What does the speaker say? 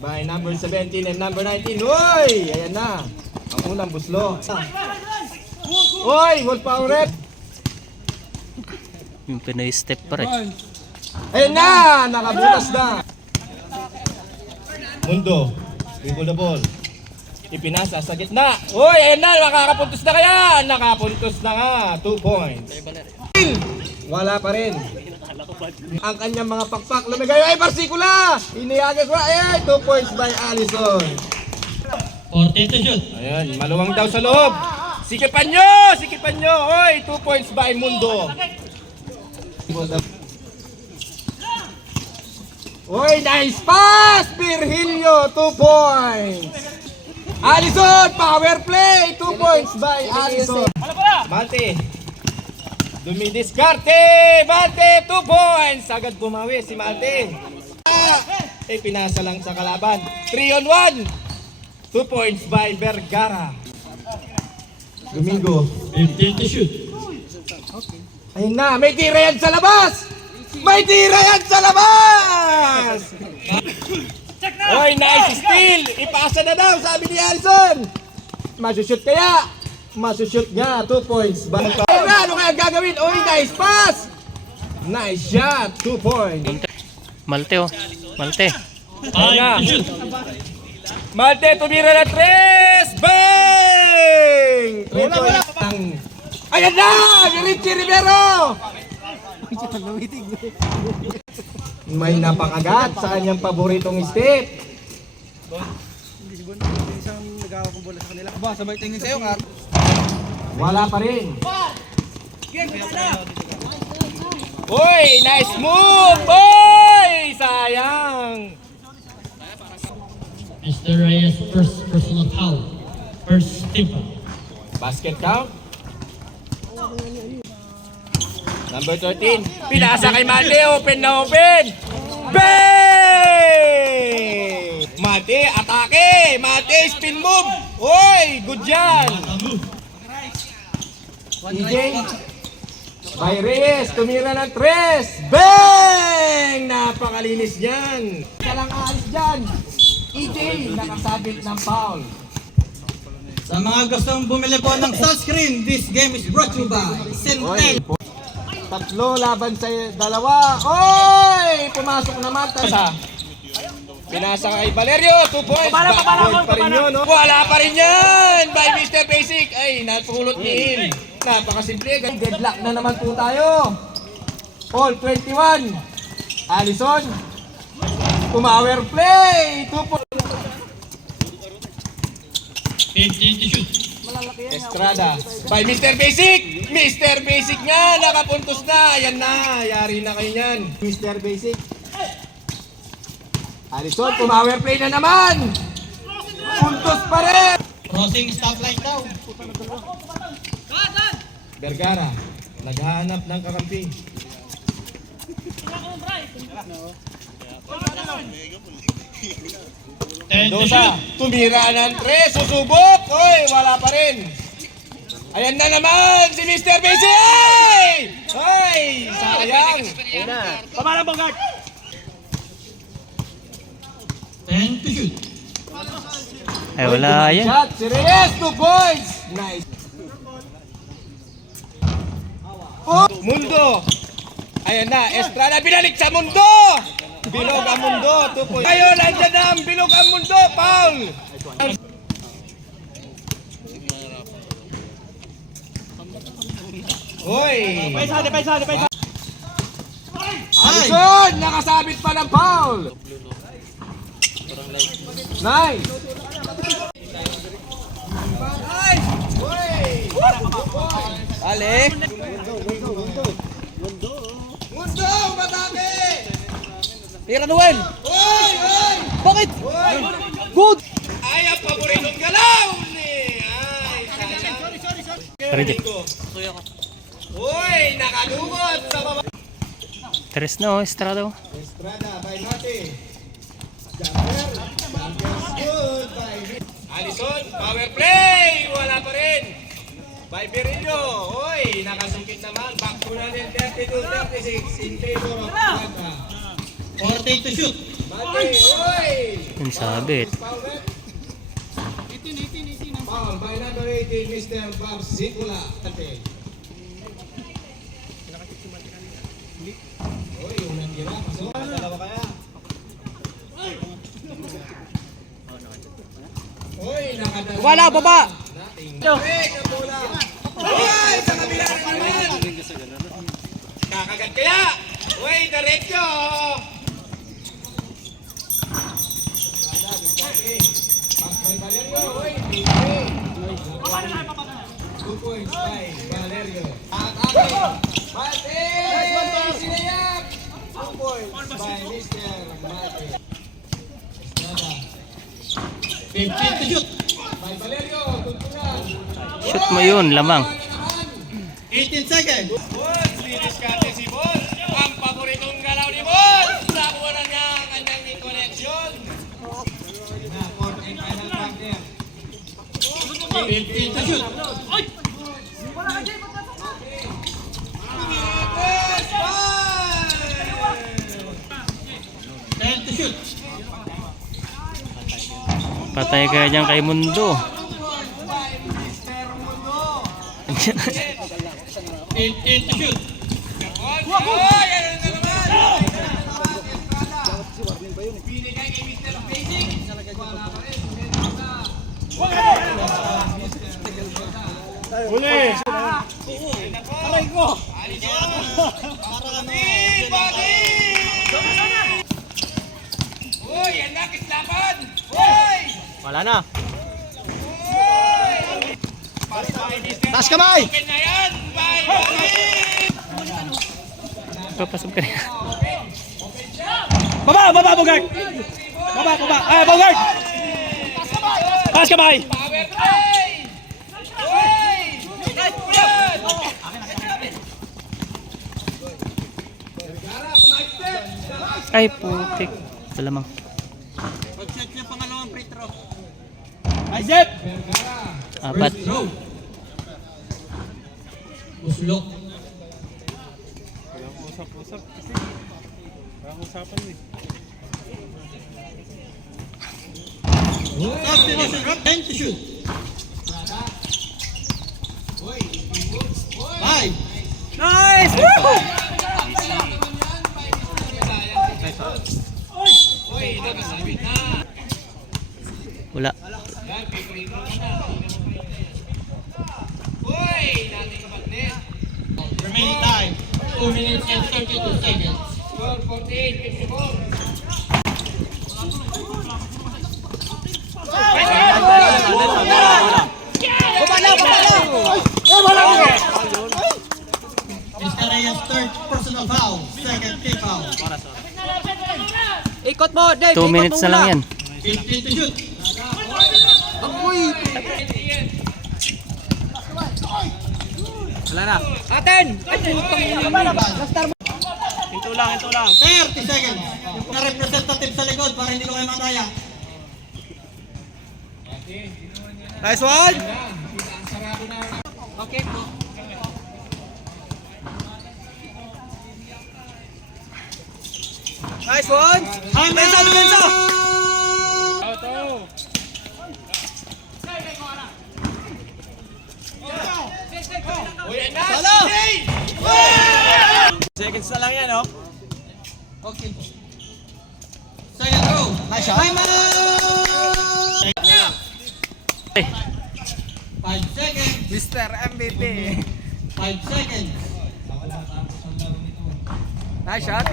by number 17 and number 19. Uy! Ayan na. Ang unang buslo. Uy! Wolf power rep. Yung Pinoy step pa rin. Ayan na! Nakabutas na. Mundo. Bigol na ball. Ipinasa sa gitna. Uy! Ayan na! Nakakapuntos na kaya! Nakapuntos na nga. 2 points. Wala pa rin. Ang kanyang mga pakpak. Lumigay. Ay! Parsikula! Iniagas ko. Ay! 2 points by Allison. 40 to shoot. Ayan. Maluwang daw sa loob. Sikipan nyo! Sikipan nyo! Uy! 2 points by Mundo. Uy! Nice pass! Virgilio! 2 points. Allison! Power play! 2 points by Allison. Mate. Dumidiskarte! Mate! 2 points! Agad bumawi si Mate. Pinasa lang sa kalaban. 3 on 1. 2 points by Vergara. Domingo. 15 to shoot. Ayun na, may tira yan sa labas! May tira yan sa labas! Oy, nice steal! Ipasa na daw, sabi ni Allison! Masushoot kaya? Masushoot nga, 2 points. Ayun na, ano kaya gagawin? Oy, nice pass! Nice shot, 2 points. Malte oh. Malte. Ayun na. 5 to shoot. Malte, tumira na 3! Bang! 3 points. Ayan na! Si Richie Rivero! May napakagat sa kanyang paboritong step. Wala pa rin. Uy! Nice move! Uy! Sayang! Mr. Reyes, first personal foul. First team foul. Basket count. Number 13. Pinasa kay Mate. Open na open. Bang! Mate, atake. Mate, spin move. Uy, good yan. EJ. By Reyes, tumira ng 3. Bang! Napakalinis yan. Isa lang aalis dyan. EJ, nakasabit ng foul. Sa mga gustong bumili po ng sunscreen, this game is brought to you by Sintel. Tatlo laban sa dalawa. Oy! Pumasok naman. Pinasa kay Valerio. 2 points. Backpoint pa rin yun. No? Wala pa rin yan. By Mr. Basic. Ay, napulot ni Il. Napakasimple. Deadlock na naman po tayo. All 21. Allison. Power play. 2 points. 15 to shoot. Estrada. By Mr. Basic. Mr. Basic nga. Nakapuntos na. Ayan na. Yari na kayo yan. Mr. Basic. Allison, power play na naman. Puntos pa rin. Crossing stoplight daw. Vergara. Naghahanap ng kakampi. Dosa. Tumira ng 3. Susubok. Oy, wala pa rin. Ayan na naman si Mr. Basic! Ay! Sayang! Ayan na. Pamala bang guard? 10 to shoot. Ay wala yan. Shot. Si Reyes, 2 points! Nice. Oh! Mundo! Ayan na, Estrada binalik sa Mundo! Bilog ang Mundo, 2 points. Ngayon, andyan na ang bilog ang Mundo, foul! Hoy! Allison! Nakasabit pa ng foul! Nice! Ale! Mundo! Matake! Tira Noel! Hoy! Hoy! Bakit? Hoy! Good! Ay, ang paboritong galaw ni! Ay, sayang. Ready. Hoy! Nakadungot sa baba! Tres na oh, Estrada oh. Estrada by Mate. Jumper. Good by Allison. Power play! Wala pa rin. By Virillo. Hoy! Nakasungkit naman. Back to natin 32-36 in favor of Atlanta. 40 to shoot. Mate. Hoy! Yun sabit. Foul by number 18, Mr. Bob Zicula. Uy, unang gira. Pasok. Dalawa kaya. Uy, nakadalawa. Wala, baba! Uy, kabola. Uy, sa kabila naman. Kakagat kaya. Uy, diretso. Pas by Valerio. Uy, 2 points by Valerio. Atake. Mate. Sinayap. 2 points by Mr. Mate. Estrada. 15 to shoot. By Valerio. Tuntunan. Shoot mo yun, lamang. 18 seconds. Boss, linis kate si Boss. Ang paboritong galaw ni Boss. Nakuha na niya ang kanyang lead connection. Na, fourth and final partner. 15 to shoot. Boss, bye! 10 to shoot. Patay kaya dyan kay Mundo. 15 to shoot. Oy, ano na naman? Binigay kay Mr. Basic. Wala pa rin. Huli! Aray ko! Body! Uy, yan na, kislapan! Uy! Wala na. Taas kamay! Okay na yan! Bye! Bye! Papasok ka rin. Baba! Baba, Bogart! Baba, baba! Ay, Bogart! Taas kamay! Power play! Uy! Yan! Ay, putik. Ito lamang. Pag-check yung pangalawang free throw. Isaac! Apat. Throw. Uslok. Substitution. 10 to shoot. 5. Nice! Woo! Uy, nakasabit na! Wala. Yan, piprito ka na. Uy! Natin kapatid. Remaining time. 2 minutes and 32 seconds. Score 48, 54. Baba na! Baba na! Mr. Reyes third personal foul. Second team foul. Ikot mo, Dave! 2 minutes na lang yan. 15 to shoot. Wala na. Aten! Ay, putang ina. Ito lang, ito lang. 30 seconds. Na representative sa likod para hindi ko kayo mataya. Nice one! Okay po. Nice one! Depensa, depensa! Uy, yan na! Salo! Hey! Seconds na lang yan, oh. Okay. Second row. Nice shot. Time out! Ay, 5 seconds. Mr. MVP. 5 seconds. Nice shot.